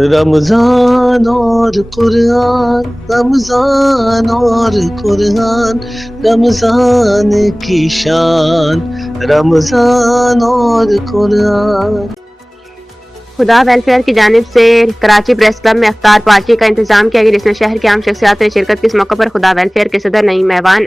رمضان اور قرآن، رمضان اور قرآن، رمضان کی شان، رمضان اور قرآن۔ خدا ویلفیئر کی جانب سے کراچی پریس کلب میں افطار پارٹی کا انتظام کیا گیا، جس میں شہر کے عام شخصیات نے شرکت کی۔ اس موقع پر خدا ویلفیئر کے صدر نعیم میوان،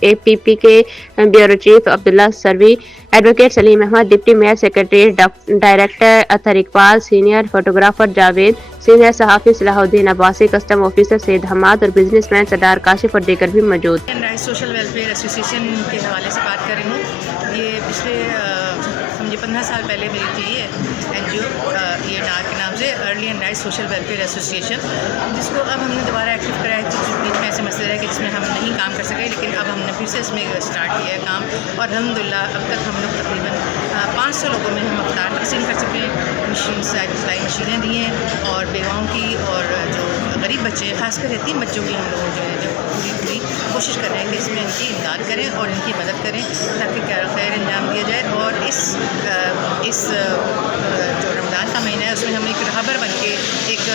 A P K bureau chief Abdullah Sarwi, advocate Saleem Ahmed, deputy mayor secretariat director Athar Iqbal, senior photographer Javed, senior صحافی Salahuddin Abbasi, custom officer Syed Hammad اور بزنس مین سردار کاشف اور دیگر بھی موجود۔ سوشل ویلفیئر ایسوسی ایشن کے حوالے سے بات کر رہی ہوں۔ یہ پچھلے سمجھے 15 سال پہلے میری تھی یہ این جی او، یہ ڈار کے نام سے early and right social welfare ایسوسی ایشن، جس کو اب ہم نے دوبارہ ایکٹیو کرا ہے۔ بیچ میں ایسے مسئلے رہے کہ جس میں ہم نہیں کام کر سکے، لیکن اب ہم نے پھر سے اس میں اسٹارٹ کیا ہے کام، اور الحمدللہ اب تک ہم لوگ تقریباً 500 لوگوں میں ہم افطار تقسیم کر چکے ہیں۔ مشین سلائی مشینیں دی ہیں، اور بیواؤں کی اور جو غریب بچے ہیں، خاص کر یتیم بچوں کی ہم لوگ جو ہے پوری کوشش کر رہے ہیں کہ اس میں ان کی امداد کریں اور ان کی مدد کریں تاکہ خیر انجام دیا جائے۔ اور اس جو رمضان کا مہینہ ہے، اس میں ہم ایک رہبر بن کے، ایک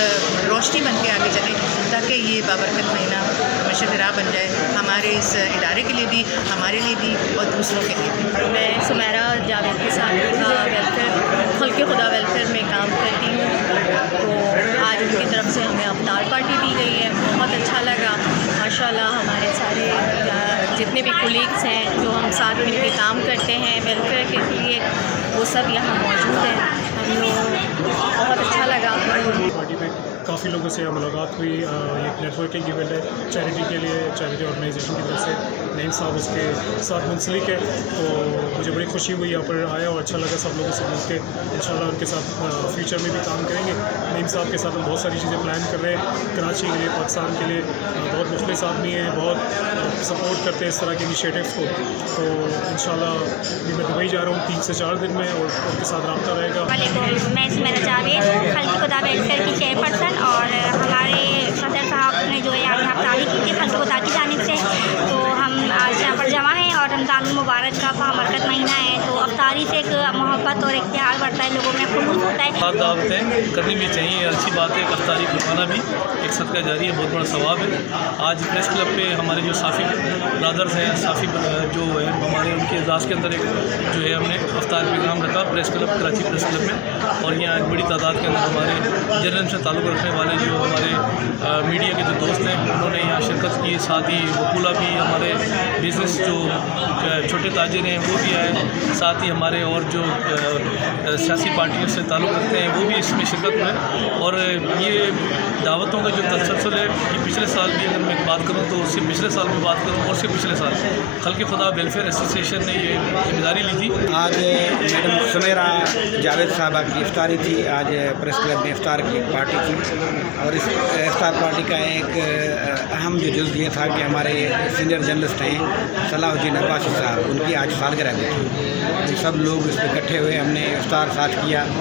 روشنی بن کے آگے چلیں تاکہ یہ بابرکت مہینہ مشرق راہ بن جائے ہمارے اس ادارے کے لیے بھی، ہمارے لیے بھی اور دوسروں کے لیے بھی۔ میں سمیرہ جاوید کے ساتھ ویلفیئر خلق خدا ویلفیئر میں کام کرتی ہوں، تو آج ان کی طرف سے ہمیں افطار پارٹی دی گئی ہے، بہت اچھا لگا ماشاءاللہ۔ ہمارے سارے جتنے بھی کولیگس ہیں جو ہم ساتھ مل کے کام کرتے ہیں ویلفیئر کے لیے، وہ سب یہاں موجود ہیں۔ ہم لوگ بہت اچھا لگا۔ پارٹی میں کافی لوگوں سے ملاقات ہوئی، ایک نیٹ ورکنگ ایونٹ ہے چیریٹی کے لیے، چیریٹی آرگنائزیشن کی طرف سے نعیم صاحب اس کے ساتھ منسلک ہے، تو مجھے بڑی خوشی ہوئی یہاں پر آیا اور اچھا لگا سب لوگوں سے مل کے۔ انشاءاللہ ان کے ساتھ فیوچر میں بھی کام کریں گے۔ نعیم صاحب کے ساتھ ہم بہت ساری چیزیں پلان کر رہے ہیں کراچی کے لیے، پاکستان کے لیے۔ بہت مخلص آدمی ہیں، بہت سپورٹ کرتے ہیں اس طرح کے انیشیٹوس کو، تو انشاءاللہ میں دبئی جا رہا ہوں 3 سے 4 دن میں، اور ان کے ساتھ رابطہ رہے گا۔ میں سمیرہ جاوید، خلق خدا ویلفیئر کی چیئرپرسن، اور ہمارے صدر صاحب نے جو ہے یہاں افطاری کی تھی خلق خدا کی جانب سے، تو ہم آج یہاں پر جمع ہیں، اور رمضان المبارک کا بابرکت مہینہ ہے، تو افطاری سے ایک محبت اور اختیار بڑھتا ہے، لوگوں میں خلوص ہوتا ہے۔ دعوتیں کرنی بھی چاہیے، اچھی بات ہے۔ افطاری کھلوانا بھی ایک صدقہ جاری ہے، بہت بڑا ثواب ہے۔ آج پریس کلب پہ ہمارے جو صافی برادرز ہیں، صافی جو ہے ہمارے، ان کے اعزاز کے اندر ایک جو ہے ہم نے افطار پروگرام رکھا press club, Karachi press club میں، اور یہاں ایک بڑی تعداد کے اندر ہمارے جرنل سے تعلق رکھنے والے جو ہمارے میڈیا کے جو دوست ہیں، انہوں نے یہاں شرکت کی۔ ساتھ ہی وکولا بھی، ہمارے بزنس جو چھوٹے تاجر ہیں وہ بھی آئے، ساتھ ہی ہمارے اور جو سیاسی پارٹیوں سے تعلق رکھتے ہیں وہ بھی اس میں شرکت ہوئے۔ اور یہ دعوتوں کا جو تسلسل ہے، یہ پچھلے سال بھی اگر میں بات کروں تو اس سے پچھلے سال میں بات کروں، اور اس سے پچھلے سال خلق خدا ویلفیئر ایسوسی ایشن نے یہ ذمہ داری لی تھی۔ آج میڈم سمیرہ جاوید صاحبہ کی افطاری تھی، آج پریس کلب میں افطار کی پارٹی تھی، اور اس افطار پارٹی کا ایک اہم جو جز یہ تھا کہ ہمارے سینئر جرنلسٹ ہیں صلاح الدین عباسی صاحب، ان کی آج سالگرہ بھی تھی، سب لوگ اس میں اکٹھے ہوئے، ہم نے افطار ساتھ کیا۔